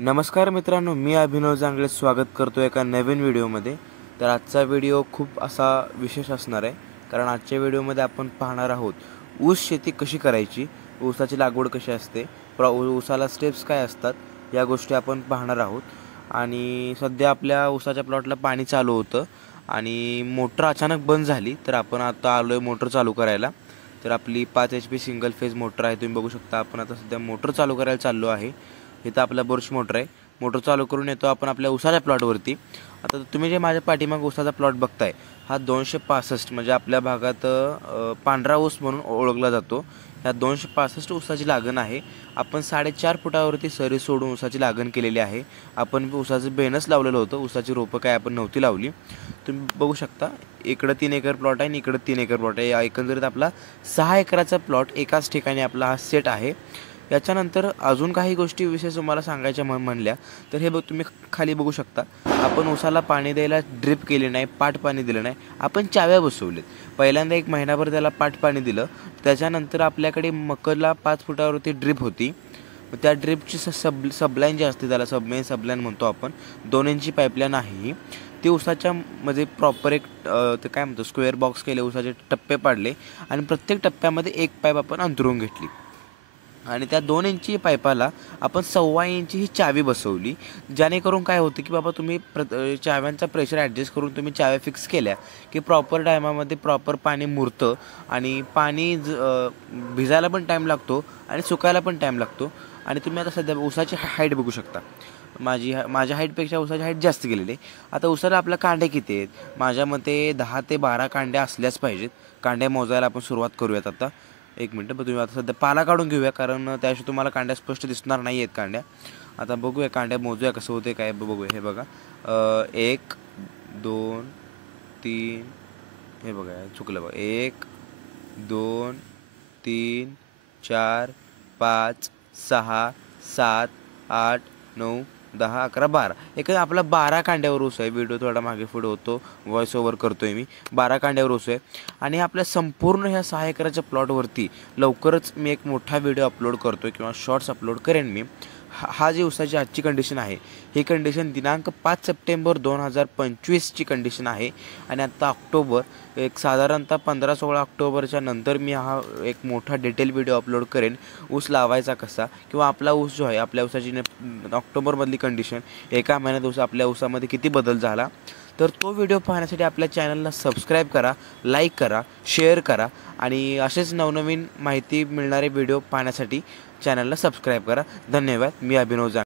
नमस्कार मित्रांनो, मी अभिनव जांगळे स्वागत करतो एका नवीन व्हिडिओमध्ये. तर आजचा व्हिडिओ खूप असा विशेष असणार आहे, कारण आजच्या व्हिडिओमध्ये आपण पाहणार आहोत ऊस शेती कशी करायची, ऊसाची लागवड कशी असते, ऊसाला स्टेप्स काय असतात, या गोष्टी आपण पाहणार आहोत. आणि सध्या आपल्या ऊसाच्या प्लॉटला पाणी चालू होतं आणि मोटर अचानक बंद झाली, तर आपण आता आलो आहे मोटर चालू करायला. तर आपली 5 HP सिंगल फेज मोटर आहे, तुम्ही बघू शकता. आपण आता सध्या मोटर चालू करायला चाललो आहे. इथं आपला बुरश मोटर आहे. मोटर चालू करून येतो आपण आपल्या ऊसाच्या प्लॉटवरती. आता तुम्ही जे माझ्या पाठीमागे ऊसाचा प्लॉट बघताय, हा 265 म्हणजे आपल्या भागात पांढरा ऊस म्हणून ओळखला जातो. ह्या 265 ऊसाची लागण आहे. आपण 4.5 फुटावरती सरी सोडून ऊसाची लागण केलेली आहे. आपण ऊसाचं बेनच लावलेलं होतं, ऊसाची रोपं काय आपण नव्हती लावली. तुम्ही बघू शकता, इकडं 3 एकर प्लॉट आहे आणि इकडं 3 एकर प्लॉट आहे. या एकंदरीत आपला 6 एकराचा प्लॉट एकाच ठिकाणी आपला हा सेट आहे. याच्यानंतर अजून काही गोष्टी विशेष तुम्हाला सांगायच्या म्हणल्या तर हे तुम्ही खाली बघू शकता. आपण ऊसाला पाणी द्यायला ड्रिप केले नाही, पाट पाणी दिलं नाही, आपण चाव्या बसवलेत. पहिल्यांदा 1 महिनाभर त्याला पाट पाणी दिलं. त्याच्यानंतर आपल्याकडे मकरला 5 फुटावरती ड्रिप होती. त्या ड्रिपची सबलाईन जी असते, त्याला सबलाईन म्हणतो आपण, 2 इंची पाईपलाईन आहे. ती ऊसाच्या म्हणजे प्रॉपर एक ते काय म्हणतो स्क्वेअर बॉक्स केले, ऊसाचे टप्पे पाडले आणि प्रत्येक टप्प्यामध्ये एक पाईप आपण अंतरून घेतली आणि त्या 2 इंची पाईपाला आपण 1.25 इंची ही चावी बसवली. जेणेकरून काय होतं की बाबा तुम्ही चाव्यांचा प्रेशर ॲडजस्ट करून तुम्ही चाव्या फिक्स केल्या की प्रॉपर टायमामध्ये प्रॉपर पाणी मुरतं आणि पाणी भिजायला पण टाईम लागतो आणि सुकायला पण टाईम लागतो. आणि तुम्ही आता सध्या ऊसाची हाईट बघू शकता. माझ्या हाईटपेक्षा ऊसाची हाईट जास्त गेलेली आहे. आता ऊसाला आपल्या कांड्या किती आहेत? माझ्या मते 10 ते 12 कांड्या असल्याच पाहिजेत. कांड्या मोजायला आपण सुरुवात करूयात आता. 1 मिनटं, पण तुम्ही आता सध्या पाला काढून घेऊया, कारण त्याशिवाय तुम्हाला कांड्या स्पष्ट दिसणार नाही आहेत कांड्या. आता बघूया कांड्या मोजूया कसं होते काय बघूया. हे बघा, 1 2 3, हे बघा चुकलं बघा, 1 2 3 4 5 6 7 8 9 10 11 12, एकदा आपला 12 कांड्यावर ऊस आहे. व्हिडिओ थोडा मागे पुढे होतो, व्हॉइस ओव्हर करतोय मी. 12 कांड्यावर ऊस आहे आणि आपल्या संपूर्ण ह्या 6 एकराच्या प्लॉटवरती लवकरच मी एक मोठा व्हिडिओ अपलोड करतोय किंवा शॉर्ट्स अपलोड करेन मी. हा जी ऊसाची आजची कंडिशन आहे, ही कंडिशन दिनांक 5 सप्टेंबर 2025ची कंडिशन आहे. आणि आता ऑक्टोबर, एक साधारणतः 15-16 ऑक्टोबरच्या नंतर मी हा एक मोठा डिटेल व्हिडिओ अपलोड करेन, ऊस लावायचा कसा, किंवा आपला ऊस जो आहे, आपल्या ऊसाची ऑक्टोबरमधली कंडिशन, एका महिन्यात आपल्या ऊसामध्ये किती बदल झाला. तर तो व्हिडिओ पाहण्यासाठी आपल्या चॅनलला सबस्क्राईब करा, लाईक करा, शेअर करा आणि असेच नवनवीन माहिती मिळणारे व्हिडिओ पाहण्यासाठी चॅनलला सबस्क्राईब करा. धन्यवाद. मी अभिनव जांगळे.